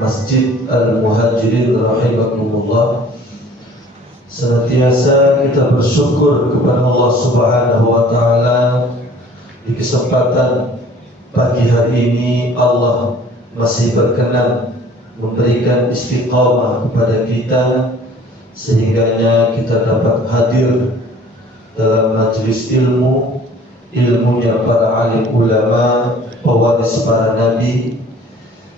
Masjid Al-Muhajirin rahimakumullah. Senantiasa kita bersyukur kepada Allah Subhanahu wa taala di kesempatan pagi hari ini Allah masih berkenan memberikan istiqamah kepada kita sehingganya kita dapat hadir dalam majelis ilmunya para alim ulama, pewaris para nabi.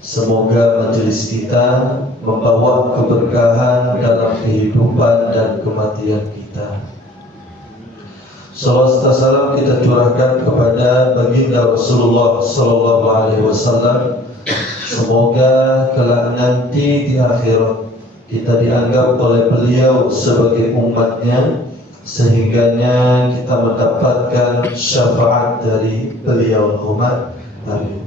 Semoga majelis kita membawa keberkahan dalam kehidupan dan kematian kita. Salawat serta salam kita curahkan kepada baginda Rasulullah sallallahu alaihi wasallam. Semoga kelak nanti di akhirat kita dianggap oleh beliau sebagai umatnya, sehingganya kita mendapatkan syafaat dari beliau. Amin.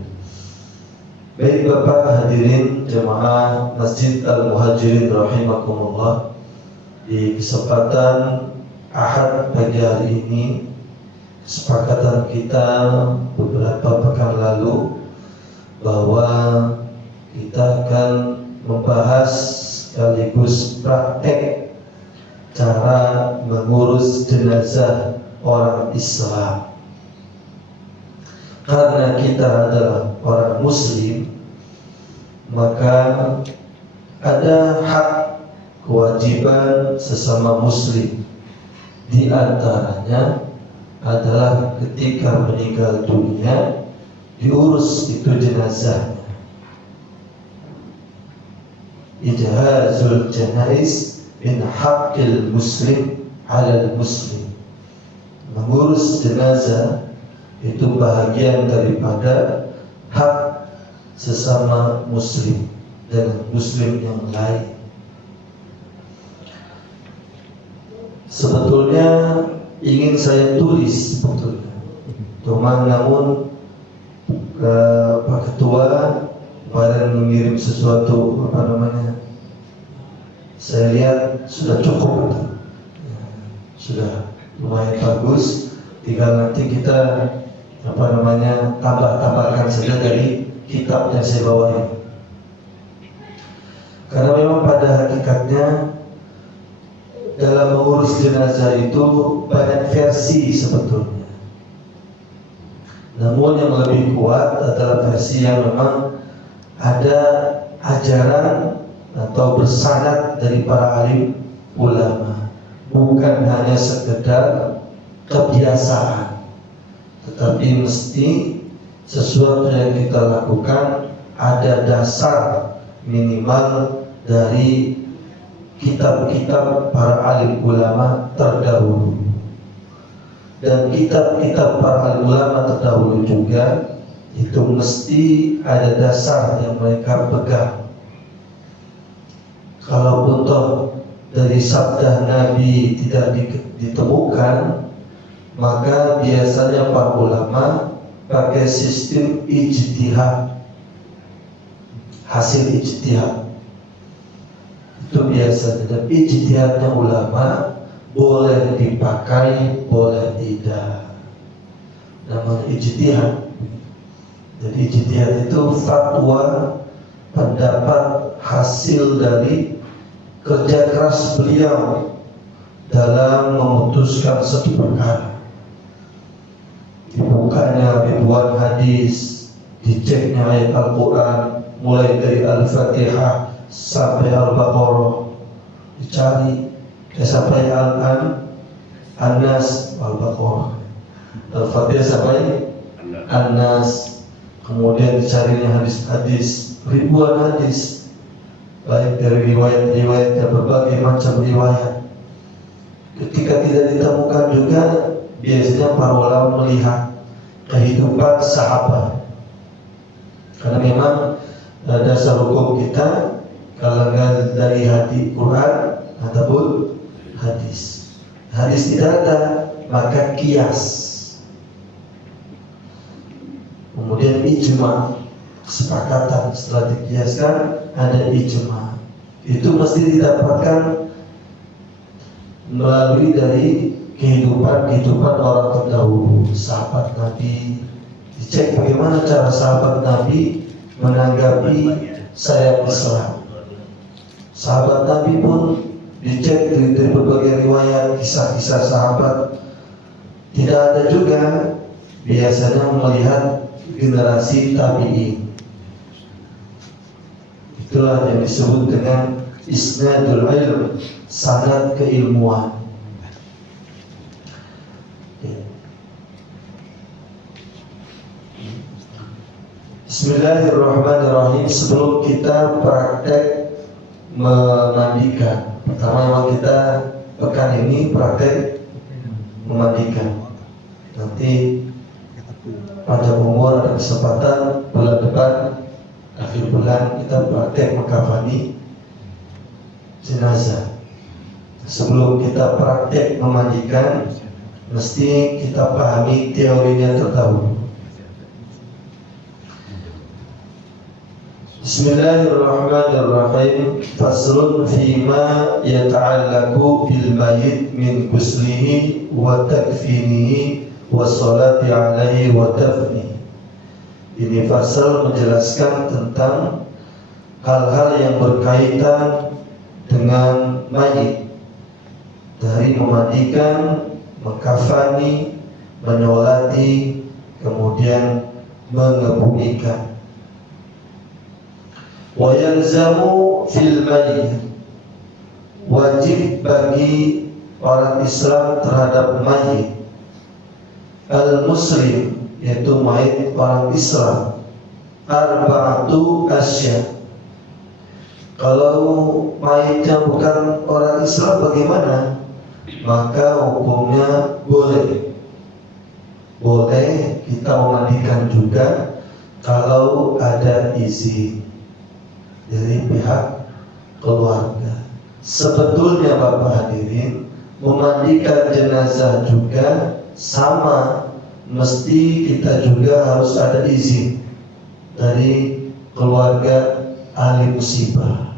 Baik Bapak hadirin jemaah Masjid Al-Muhajirin rahimakumullah, di kesempatan Ahad pagi hari ini kesepakatan kita beberapa pekan lalu bahwa kita akan membahas sekaligus praktek cara mengurus jenazah orang Islam. Karena kita adalah orang Muslim, maka ada hak kewajiban sesama Muslim. Di antaranya adalah ketika meninggal dunia diurus itu jenazahnya. Ijazul janaiz min haqqil muslim 'alal muslim. Mengurus jenazah itu bahagian daripada hak sesama muslim dan muslim yang lain. Sebetulnya ingin saya tulis sebetulnya, namun Pak Ketua kemarin mengirim sesuatu saya lihat sudah cukup, sudah lumayan bagus. Tinggal nanti kita tambahkan saja dari kitab yang saya bawa ini. Karena memang pada hakikatnya dalam mengurus jenazah itu banyak versi sebetulnya. Namun yang lebih kuat adalah versi yang memang ada ajaran atau bersanad dari para alim ulama, bukan hanya sekedar kebiasaan, tetapi mesti sesuatu yang kita lakukan ada dasar minimal dari kitab-kitab para alim ulama terdahulu. Dan kitab-kitab para alim ulama terdahulu juga itu mesti ada dasar yang mereka pegang. Kalaupun toh dari sabda Nabi tidak ditemukan, maka biasanya para ulama pakai sistem ijtihad, hasil ijtihad itu biasa. Dan ijtihadnya ulama boleh dipakai, boleh tidak. Namanya ijtihad. Jadi ijtihad itu fatwa, pendapat hasil dari kerja keras beliau dalam memutuskan satu perkara. Dibukanya ribuan hadis, diceknya ayat Al-Quran mulai dari Al-Fatihah sampai Al-Baqarah, dicari sampai An-Nas, Al-Baqarah, Al-Fatihah sampai An-Nas. Kemudian dicarinya hadis-hadis, ribuan hadis, baik dari riwayat-riwayat dan berbagai macam riwayat. Ketika tidak ditemukan juga, biasanya para ulama melihat kehidupan sahabat. Karena memang dasar hukum kita kalau dari hati Quran ataupun hadis. Hadis tidak ada, maka kias. Kemudian ijma, kesepakatan. Setelah dikiaskan ada ijma. Itu mesti didapatkan melalui dari kehidupan orang terdahulu, sahabat Nabi. Dicek bagaimana cara sahabat Nabi menanggapi syariat Islam. Sahabat Nabi pun dicek dari berbagai riwayat kisah-kisah sahabat. Tidak ada juga biasanya melihat generasi tabi'in. Itulah yang disebut dengan isnadul ilm, sanad keilmuan. Bismillahirrahmanirrahim. Sebelum kita praktek memandikan, pertama memang kita pekan ini praktek memandikan. Nanti panjang umur ada kesempatan bulan depan akhir bulan kita praktek mengkafani jenazah. Sebelum kita praktek memandikan, mesti kita pahami teorinya terdahulu. Bismillahirrahmanirrahim. Faslun fima yata'allaqu bil mayyit min ghuslihi wa takfinihi wa salati alaihi wa dafnihi. Ini fasal menjelaskan tentang hal-hal yang berkaitan dengan mayit, dari memandikan, mengkafani, menyolati, kemudian mengebumikan. Wa yalzamu fil mayyit, wajib bagi orang Islam terhadap mayit al-muslim, yaitu mayit orang Islam, arba'atu asya. Kalau mayitnya bukan orang Islam bagaimana? Maka hukumnya boleh kita memandikan juga kalau ada izin dari pihak keluarga. Sebetulnya Bapak hadirin, memandikan jenazah juga sama, mesti kita juga harus ada izin dari keluarga ahli musibah,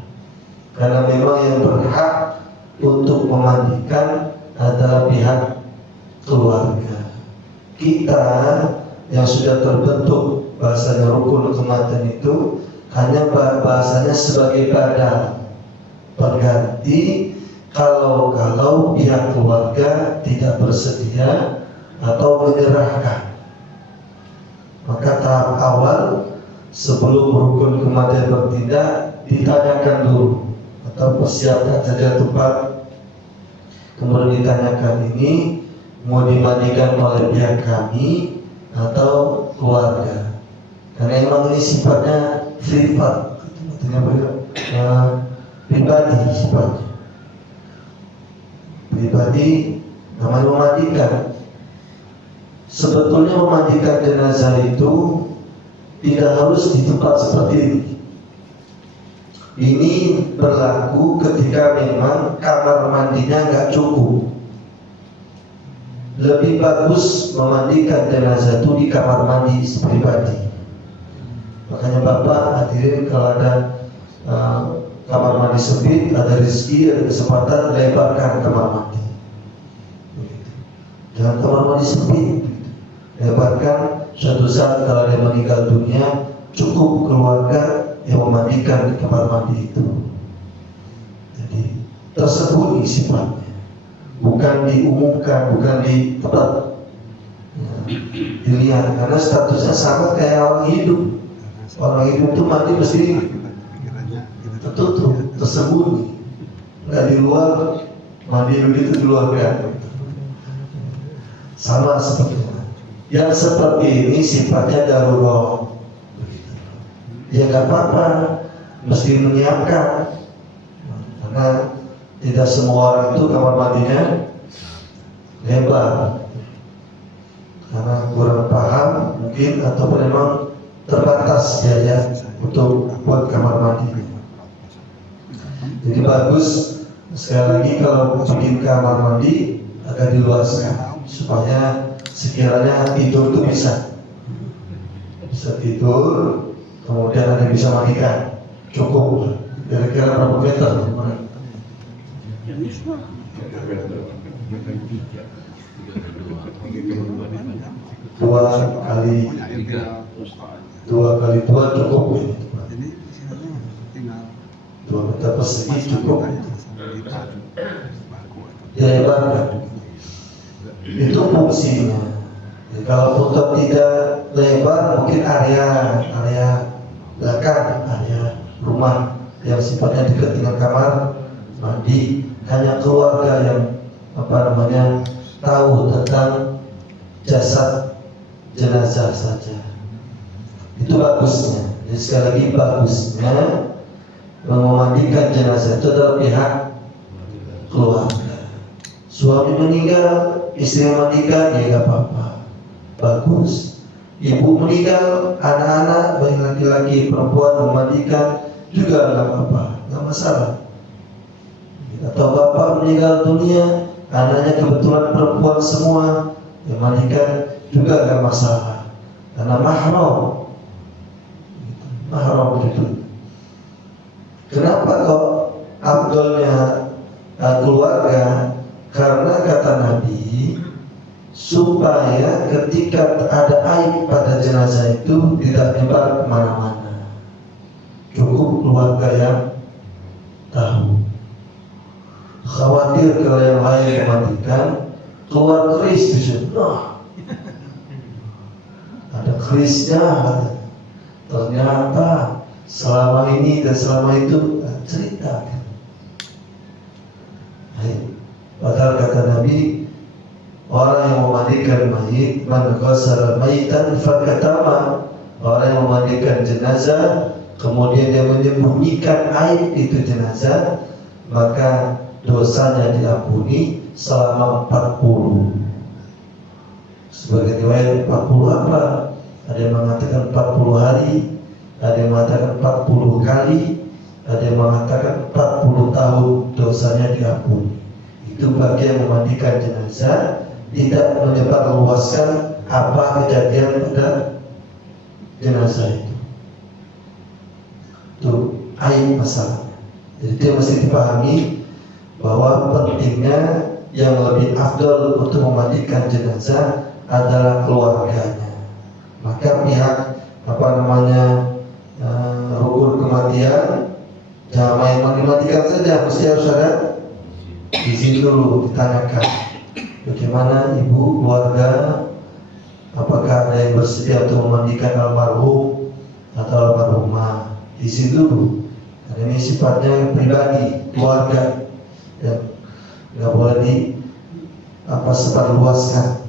karena memang yang berhak untuk memandikan adalah pihak keluarga. Kita yang sudah terbentuk bahasanya rukun kematian itu hanya bahasanya sebagai badal, pengganti kalau pihak keluarga tidak bersedia atau menyerahkan. Maka tahap awal sebelum rukun kematian bertindak, ditanyakan dulu atau persiapkan saja tempat, kemudian ditanyakan ini mau dimandikan oleh pihak kami atau keluarga, karena memang ini sifatnya privat, pribadi, sifatnya pribadi. Namanya memandikan, sebetulnya memandikan jenazah itu tidak harus di tempat seperti ini. Ini berlaku ketika memang kamar mandinya nggak cukup. Lebih bagus memandikan jenazah itu di kamar mandi pribadi. Makanya Bapak hadirin, kalau ada kamar mandi sempit, ada rezeki, ada kesempatan, lebarkan kamar mandi. Jangan kamar mandi sempit, lebarkan. Suatu saat kalau dia meninggal dunia, cukup keluarga yang memandikan di kamar mandi itu. Jadi tersembunyi sifatnya, bukan diumumkan, bukan di tempat dilihat, karena statusnya sama kayak orang hidup. Orang hidup itu mandi mesti tertutup, tersembunyi, nggak di luar. Mandi begitu di luar kan, sama seperti yang seperti ini sifatnya darurat. Ya nggak apa-apa, mesti menyiapkan, karena tidak semua orang itu kamar mandinya lebar, karena kurang paham mungkin, ataupun memang terbatas biaya untuk buat kamar mandi. Jadi bagus sekali lagi kalau bikin kamar mandi agak diluaskan, supaya sekiranya tidur itu bisa tidur, kemudian ada yang bisa mandikan, cukup. Kira-kira berapa meter? Dua kali dua cukup ini. 2 meter persegi cukup. Dilebarkan. Itu fungsinya. Jadi, kalau foto tidak lebar, mungkin area belakang, area rumah yang sifatnya dekat dengan kamar mandi, hanya keluarga yang tahu tentang jasad jenazah saja. Itu bagusnya. Jadi sekali lagi bagusnya memandikan jenazah itu adalah pihak keluarga. Suami meninggal, istri memandikan, ya nggak apa-apa, bagus. Ibu meninggal, anak-anak baik laki-laki perempuan memandikan juga nggak apa-apa, nggak masalah. Atau bapak meninggal dunia, anaknya kebetulan perempuan semua, yang mandikan juga nggak masalah, karena mahram gitu. Kenapa kok afdolnya keluarga? Karena kata Nabi, supaya ketika ada aib pada jenazah itu tidak nyebar kemana-mana, cukup keluarga yang tahu. Khawatir kalau yang lain memandikan keluar keris di situ, ada kerisnya, ternyata selama ini dan selama itu cerita. Padahal kata Nabi, orang yang memandikan mayit, man ghassala mayitan fakatama, orang yang memandikan jenazah kemudian dia menyembunyikan aib itu jenazah, maka dosanya diampuni selama 40. Sebagai riwayat 40 apa? Ada yang mengatakan 40 hari, ada yang mengatakan 40 kali, ada yang mengatakan 40 tahun dosanya diampuni. Itu bagi yang memandikan jenazah, tidak menyebarluaskan apa kejadian pada jenazah itu. Itu aib masalahnya. Jadi dia mesti dipahami bahwa pentingnya yang lebih afdal untuk memandikan jenazah adalah keluarganya. Maka pihak rukun kematian jangan main mandi-mandikan saja, mesti harus ada izin dulu, ditanyakan bagaimana ibu keluarga, apakah ada yang bersedia untuk memandikan almarhum atau almarhumah. Izin dulu. Dan ini sifatnya pribadi keluarga dan nggak boleh sebarluaskan.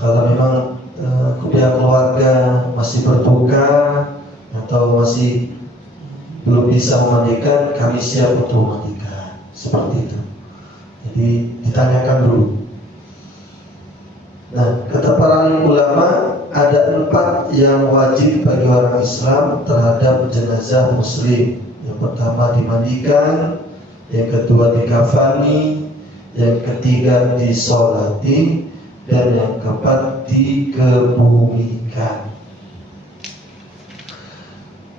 Kalau memang pihak keluarga masih berduka atau masih belum bisa memandikan, kami siap untuk memandikan, seperti itu. Jadi ditanyakan dulu. Nah, kata para ulama, ada 4 yang wajib bagi orang Islam terhadap jenazah muslim. Yang pertama dimandikan, yang kedua dikafani, yang ketiga disolati, dan yang keempat dikebumikan.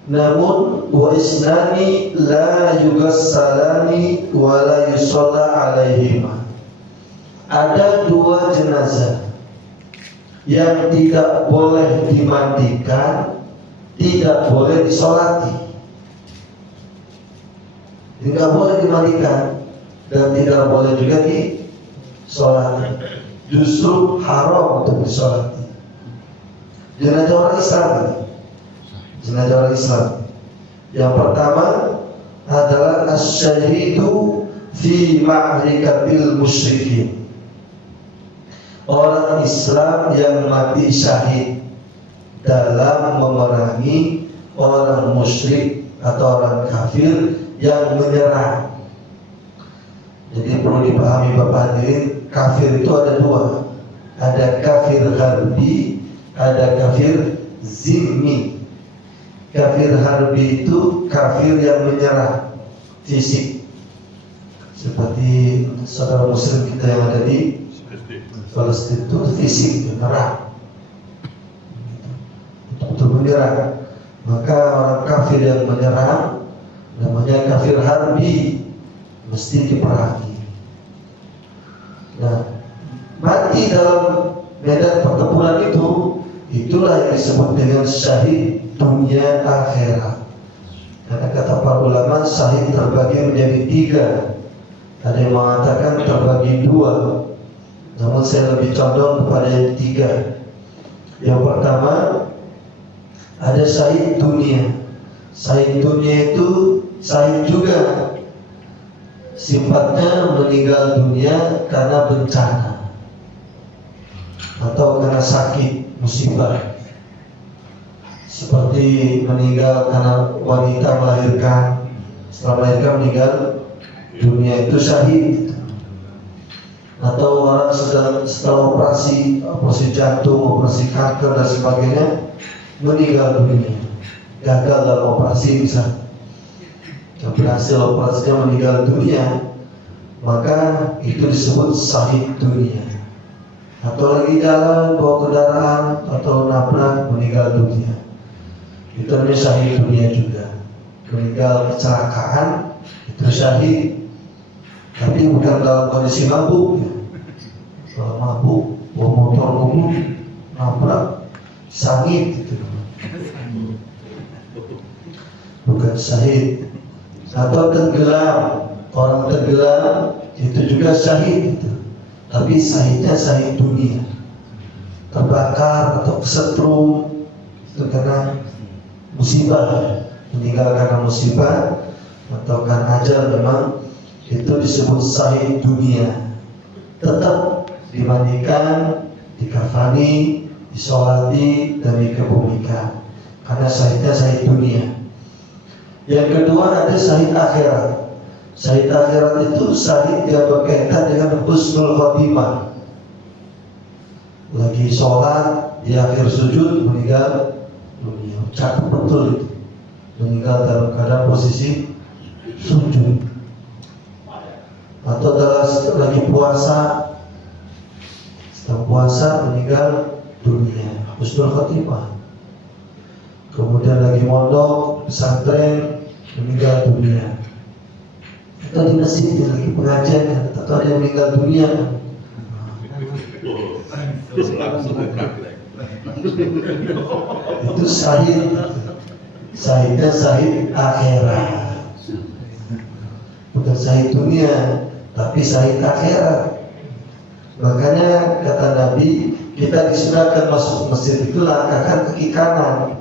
Namun wa isnani la yughassalani wa la yusalla alaihima. Ada 2 jenazah yang tidak boleh dimandikan, tidak boleh disolati. Tidak boleh dimandikan dan tidak boleh juga disolati. Justru haram untuk disolati. Jenazah orang Islam tadi. Jenazah orang Islam. Yang pertama adalah asy-syahidu fi ma'rikatil musyrikin. Orang Islam yang mati syahid dalam memerangi orang musyrik atau orang kafir yang menyerang. Jadi perlu dipahami Bapak hadirin, kafir itu ada 2. Ada kafir harbi, ada kafir zimmi. Kafir harbi itu kafir yang menyerang fisik, seperti saudara muslim kita yang ada di Palestina itu fisik, menyerang, untuk menyerang. Maka orang kafir yang menyerang namanya kafir harbi. mesti diperangi. Nah, mati dalam medan pertempuran itulah yang disebut dengan syahid dunia akhirat. Karena kata para ulama, syahid terbagi menjadi 3. Ada yang mengatakan terbagi 2, namun saya lebih condong kepada yang 3. Yang pertama, ada syahid dunia. Syahid dunia itu syahid juga, sifatnya meninggal dunia karena bencana atau karena sakit, musibah. Seperti meninggal karena wanita melahirkan, setelah melahirkan meninggal dunia, itu syahid. Atau orang setelah operasi jantung, operasi kanker dan sebagainya, meninggal dunia, gagal dalam operasi misalnya, berhasil operasinya meninggal dunia, maka itu disebut syahid dunia. Atau lagi jalan bawa kendaraan atau nabrak meninggal dunia, itu namanya syahid dunia juga. Meninggal kecelakaan itu syahid, tapi bukan dalam kondisi mabuk ya. Kalau mabuk bawa motor mogok nabrak sangit gitu, bukan syahid. Atau tenggelam, orang tenggelam itu juga syahid gitu. Tapi syahidnya syahid dunia, terbakar atau kesetrum, itu karena musibah, meninggal karena musibah atau karena ajal, memang itu disebut syahid dunia. Tetap dimandikan, dikafani, disolati, dan dikebumikan, karena syahidnya syahid dunia. Yang kedua ada syahid akhirat. Syahid akhirat itu syahid yang berkaitan dengan husnul khotimah. Lagi sholat, di akhir sujud meninggal dunia, cakep betul itu, meninggal dalam keadaan posisi sujud. Atau lagi puasa, sedang puasa meninggal dunia, husnul khotimah. Kemudian lagi mondok, pesantren, meninggal dunia. Atau di masjid lagi pengajian, atau ada yang meninggal dunia. Itu syahid, syahidnya syahid akhirat, bukan syahid dunia, tapi syahid akhirat. Makanya kata Nabi, kita disunahkan masuk masjid itu langkahkan kaki kanan.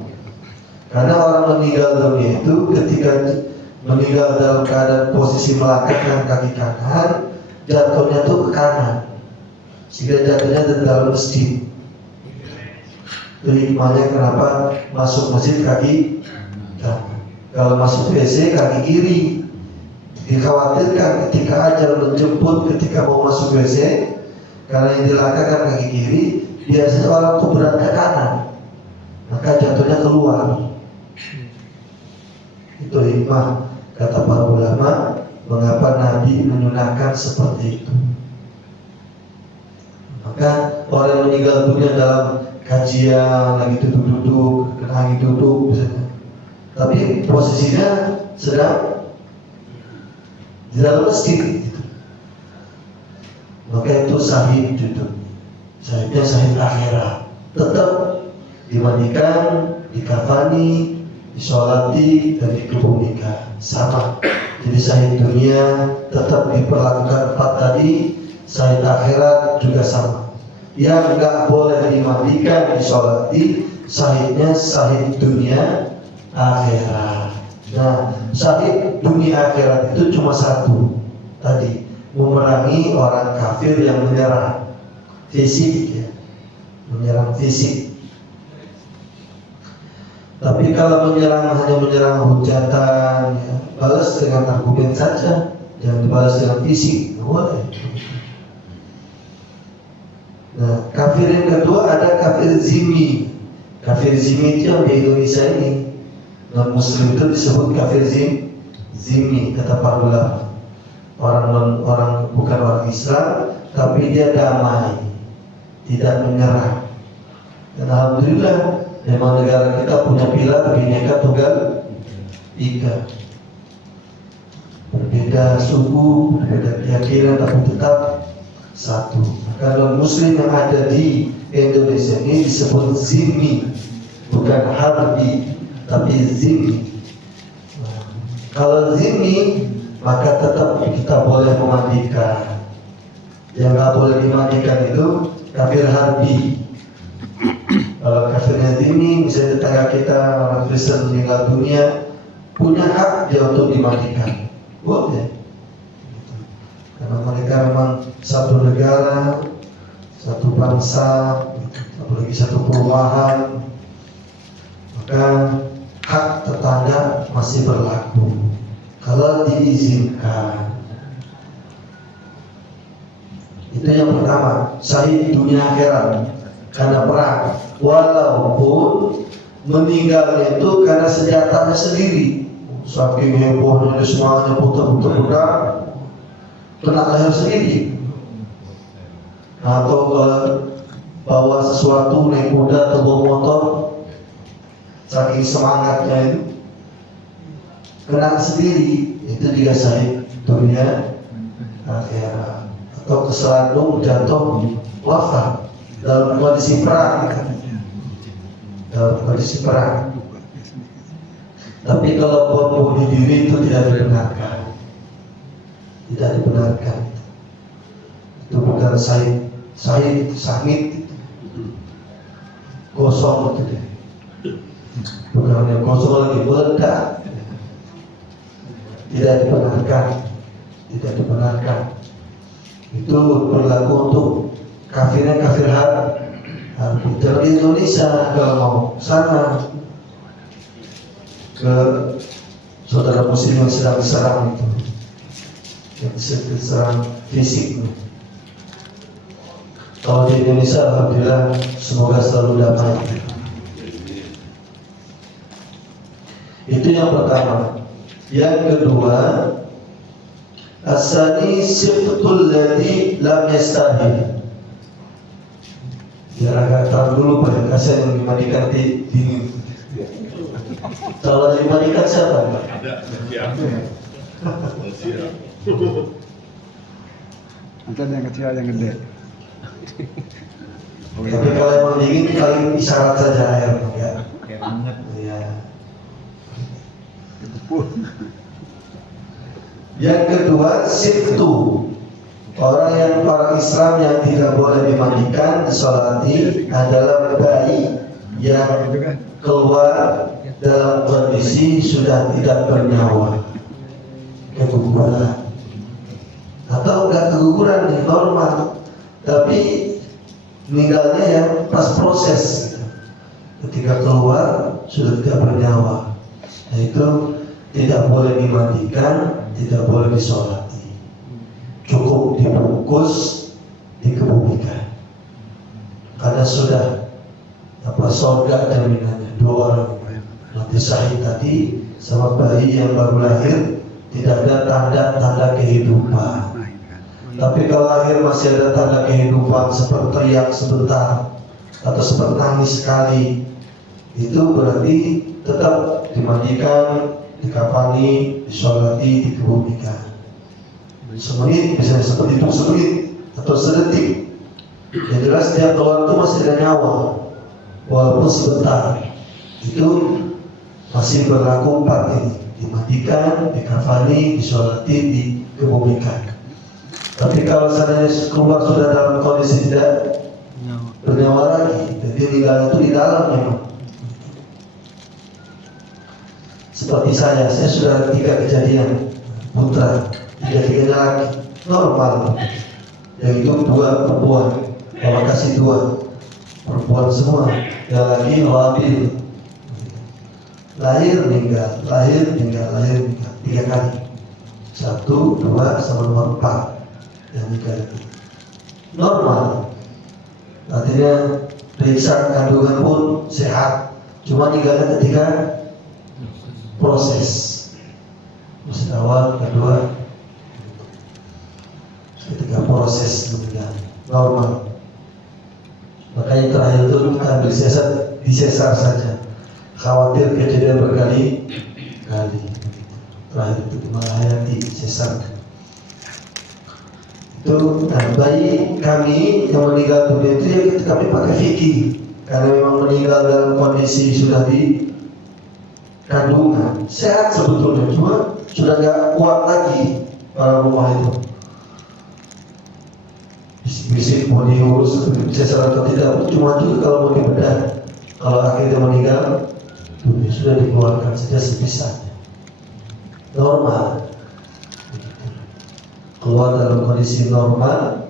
Karena orang meninggal dunia itu ketika meninggal dalam keadaan posisi melangkahkan kaki kanan, jatuhnya itu ke kanan, sehingga jatuhnya di dalam masjid. Itu hikmahnya kenapa masuk masjid kaki kanan. Kalau masuk WC kaki kiri. Dikhawatirkan ketika ajal menjemput, ketika mau masuk WC, karena yang dilangkahkan kaki kiri, biasanya orang itu berat ke kanan, maka jatuhnya keluar. Itu hikmah kata para ulama mengapa Nabi menyunahkan seperti itu. Maka orang yang meninggal dunia dalam kajian lagi duduk-duduk, kena angin duduk misalnya, tapi posisinya sedang di dalam masjid gitu, maka itu syahid itu, syahidnya syahid akhirat. Tetap dimandikan, dikafani, disolati, dan dikebumikan, sama. Jadi syahid dunia tetap diperlakukan 4 tadi, syahid akhirat juga sama. Yang enggak boleh dimandikan, disolati, syahidnya syahid dunia akhirat. Nah, syahid dunia akhirat itu cuma satu tadi, memerangi orang kafir yang menyerang fisik ya, menyerang fisik. Tapi kalau menyerang hanya menyerang hujatan ya, balas dengan argumen saja, jangan dibalas dengan fisik, boleh. Nah, kafir yang kedua ada kafir zimmi. Kafir zimmi itu yang di Indonesia ini, non muslim itu disebut kafir zimmi kata para ulama. Orang bukan orang Islam, tapi dia damai, tidak menyerang. Dan alhamdulillah memang negara kita punya pilar Bhinneka Tunggal Ika. Berbeda beda suku, beda keyakinan, tapi tetap satu. Kalau muslim yang ada di Indonesia ini disebut zimmi, bukan harbi, tapi zimmi. Kalau zimmi, maka tetap kita boleh memandikan. Yang nggak boleh dimandikan itu kafir harbi. Kalau kafirnya zimmi, misalnya tetangga kita orang Kristen meninggal dunia, punya hak dia untuk dimandikan. Boleh. Karena mereka memang satu negara, satu bangsa, apalagi satu perumahan, maka hak tetangga masih berlaku kalau diizinkan. Itu yang pertama, syahid dunia akhirat karena perang, walaupun meninggalnya itu karena senjatanya sendiri. Saking hebohnya dia semuanya putar-putar kena leher sendiri, atau bawa sesuatu naik kuda atau bawa motor, saking semangatnya itu kena sendiri, itu juga syahid dunia akhirat. Atau keselandung jatuh wafat dalam kondisi perang, dalam kondisi perang. Tapi kalau bom bunuh diri itu tidak dibenarkan, tidak dibenarkan. Itu bukan syahid kosong itu deh. Bukan hanya kosong lagi, meledak. Tidak dibenarkan, tidak dibenarkan. Itu berlaku untuk kafirnya kafir harbi. Di Indonesia kalau mau sana ke saudara muslim yang sedang diserang itu, yang diserang fisik. Kalau di Indonesia alhamdulillah semoga selalu damai. Itu yang pertama. Yang kedua, asani siftul ladzi lam yastahil. Biar agak tahu dulu Pak, kasihan yang dimandikan dingin. Kalau dimandikan siapa? Ada, siap. Nanti yang kecil yang gede. Tapi kalau emang dingin paling isyarat saja air, ya. Iya. Yang kedua, siftu. Orang yang para Islam yang tidak boleh dimandikan, disolati adalah bayi yang keluar dalam kondisi sudah tidak bernyawa, keguguran, atau enggak keguguran normal, tapi meninggalnya yang pas proses, ketika keluar sudah tidak bernyawa. Nah, itu tidak boleh dimandikan, tidak boleh disolati, cukup dibungkus, dikebumikan, karena sudah surga jaminannya. Dua orang mati syahid tadi sama bayi yang baru lahir tidak ada tanda-tanda kehidupan. Tapi kalau lahir masih ada tanda kehidupan seperti teriak sebentar atau seperti nangis sekali, itu berarti tetap dimandikan, dikafani, disolati, dikebumikan. Semenit, misalnya seperti itu semenit atau sedetik. Yang jelas dia keluar itu masih ada nyawa, walaupun sebentar. Itu masih berlaku 4 ini: dimandikan, dikafani, disolati, dikebumikan. Tapi kalau seandainya keluar sudah dalam kondisi tidak bernyawa lagi, jadi tinggal itu di dalam memang. Seperti saya sudah 3 kejadian putra, 3-3 lagi normal, yaitu 2 perempuan, Allah kasih 2 perempuan semua, yang lagi wabil, lahir meninggal, lahir meninggal, lahir meninggal 3 kali, 1, 2, sama nomor 4 yang nikah itu normal. Artinya periksa kandungan pun sehat, cuma nikahnya ketika proses awal, kedua, ketika proses meninggal normal. Makanya terakhir itu kita ambil disesar saja, khawatir kejadian berkali-kali. terakhir itu Mahayati sesar. Itu, nah bayi kami yang meninggal dunia itu ya kami pakai fikih karena memang meninggal dalam kondisi sudah di kandungan sehat sebetulnya, cuma sudah nggak kuat lagi para rumah itu, bisik-bisik mau diurus sesar atau tidak, cuma juga kalau mau dibedah, kalau akhirnya meninggal dunia sudah dikeluarkan saja sebisanya, normal. Keluar dalam kondisi normal,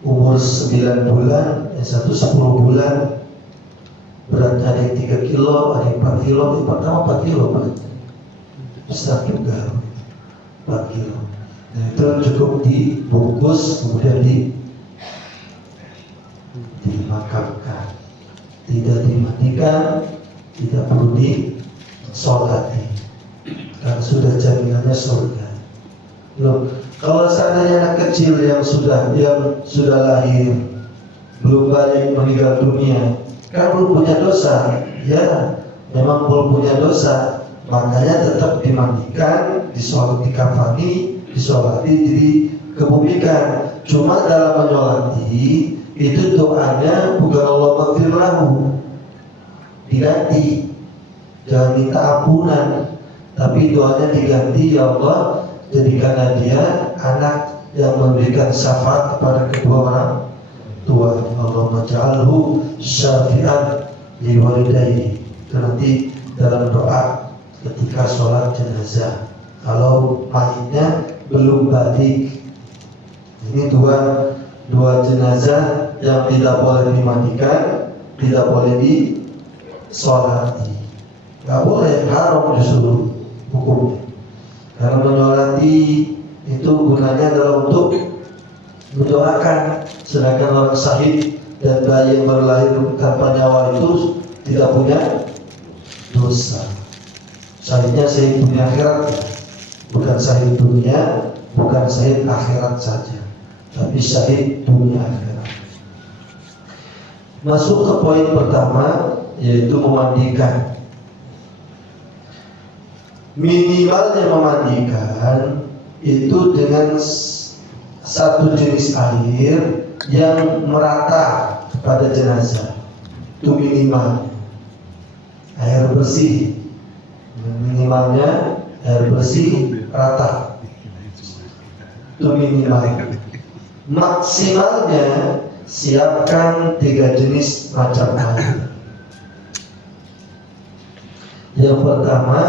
umur 9 bulan, yang satu 10 bulan, berat ada yang 3 kilo, ada yang 4 kilo, yang pertama 4 kilo beratnya, besar juga 4 kilo. Nah itu cukup dibungkus, kemudian dimakamkan, tidak dimandikan, tidak perlu disolati, karena sudah jaminannya surga. Loh, kalau seandainya anak kecil yang sudah lahir, belum balik meninggal dunia, kan belum punya dosa, ya memang belum punya dosa, makanya tetap dimandikan, dikafani, disolati, dikebumikan. Cuma dalam menyolati itu doanya bukan Allah maghfir lahu, diganti, jangan minta ampunan, tapi doanya diganti, ya Allah jadikanlah dia anak yang memberikan syafaat kepada kedua orang tua. Allahumma ja'alhu syafi'an li walidayhi. Itu nanti dalam doa ketika sholat jenazah, kalau mayitnya belum balik. Ini dua jenazah yang tidak boleh dimandikan, tidak boleh disolati, nggak boleh, haram justru hukumnya. Karena menyolati itu gunanya adalah untuk mendoakan, sedangkan orang syahid dan bayi yang baru lahir tanpa nyawa itu tidak punya dosa. Syahidnya syahid dunia akhirat, bukan syahid dunia, bukan syahid akhirat saja, tapi syahid dunia akhirat. Masuk ke poin pertama, yaitu memandikan. Minimalnya memandikan itu dengan satu jenis air yang merata pada jenazah, itu minimal. Air bersih, minimalnya air bersih rata, itu minimal. Maksimalnya siapkan 3 jenis macam air. Yang pertama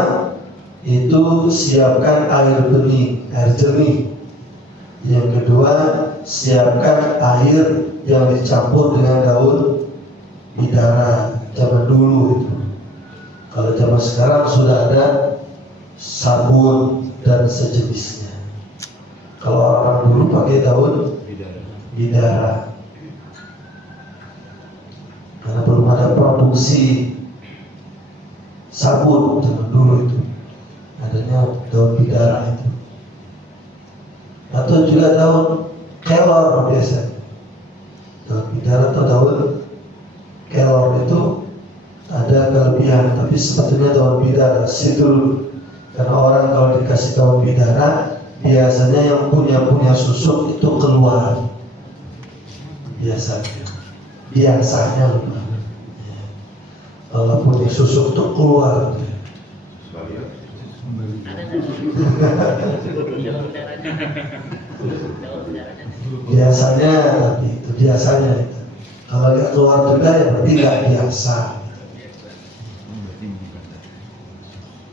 itu siapkan air bening, air jernih. Yang kedua, siapkan air yang dicampur dengan daun bidara. Zaman dulu itu. Kalau zaman sekarang sudah ada sabun dan sejenisnya. Kalau orang dulu pakai daun bidara. Karena belum ada produksi sabun zaman dulu itu. Adanya daun bidara itu, atau juga daun kelor biasanya. Daun bidara atau daun kelor itu ada kelebihan, tapi sebetulnya daun bidara situl, karena orang kalau dikasih daun bidara biasanya yang punya susuk itu keluar, biasanya kalau punya susuk itu keluar. Biasanya, tapi itu biasanya. Kalau nggak keluar juga ya berarti nggak biasa.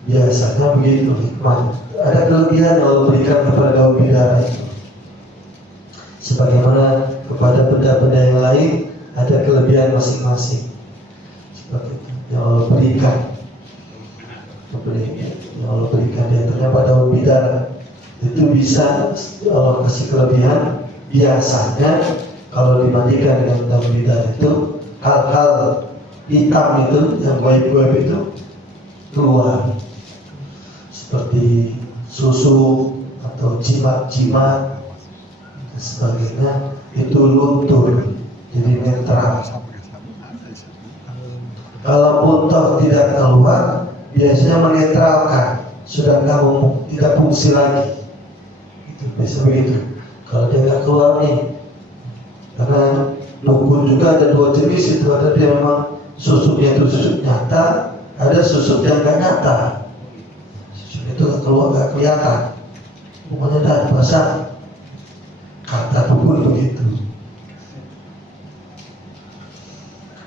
Biasanya begitu hikmah. Ada kelebihan yang Allah berikan kepada daun bidara itu. Sebagaimana kepada benda-benda yang lain ada kelebihan masing-masing. Seperti itu yang Allah berikan. Yang Allah berikan di antaranya pada daun bidara itu bisa Allah kasih kelebihan. Biasanya kalau dimandikan dengan daun bidara itu hal-hal hitam itu yang goib-goib itu keluar, seperti susu atau jimat-jimat dan sebagainya, itu luntur jadi netral. Kalaupun toh tidak keluar, biasanya menetralkan sudah kamu tidak fungsi lagi. Itu bisa begitu. Kalau dia nggak keluar nih, karena dukun juga ada dua jenis itu, ada dia memang susuknya itu susuk nyata, ada susuk yang nggak nyata. Susuk itu keluar nggak kelihatan, pokoknya dah basah. Kata dukun begitu.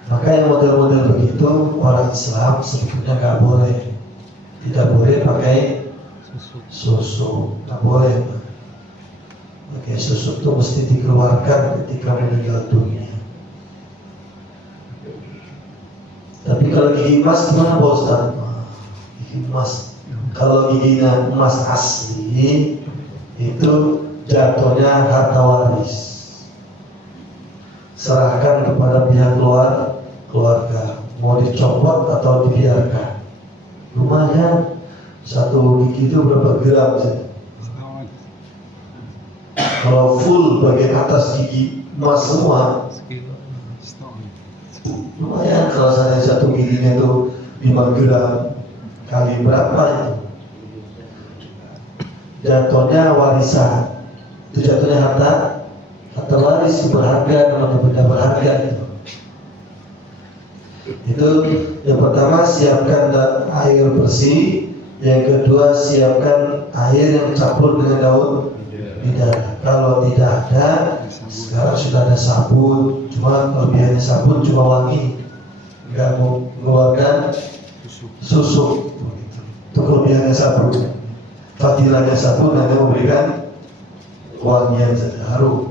Maka yang model-model begitu orang Islam sebetulnya nggak boleh, tidak boleh pakai susuk, nggak boleh. Pakai susuk itu mesti dikeluarkan ketika meninggal dunia. Tapi kalau gigi emas gimana Pak Ustaz? Gigi emas, kalau giginya emas asli itu jatuhnya harta waris. Serahkan kepada pihak keluarga, mau dicopot atau dibiarkan. Lumayan, satu gigi itu berapa gram sih? Kalau full bagian atas gigi emas semua, lumayan. Kalau saya satu giginya itu 5 gram kali berapa itu? Jatuhnya warisan. Itu jatuhnya harta waris berharga, namanya benda berharga itu. Itu yang pertama, siapkan air bersih. Yang kedua, siapkan air yang campur dengan daun bidara. Kalau tidak ada, sekarang sudah ada sabun. Cuma kelebihannya sabun cuma wangi, nggak mau mengeluarkan susuk. Itu kelebihannya sabun. Fadilahnya sabun hanya memberikan wangian saja, harum.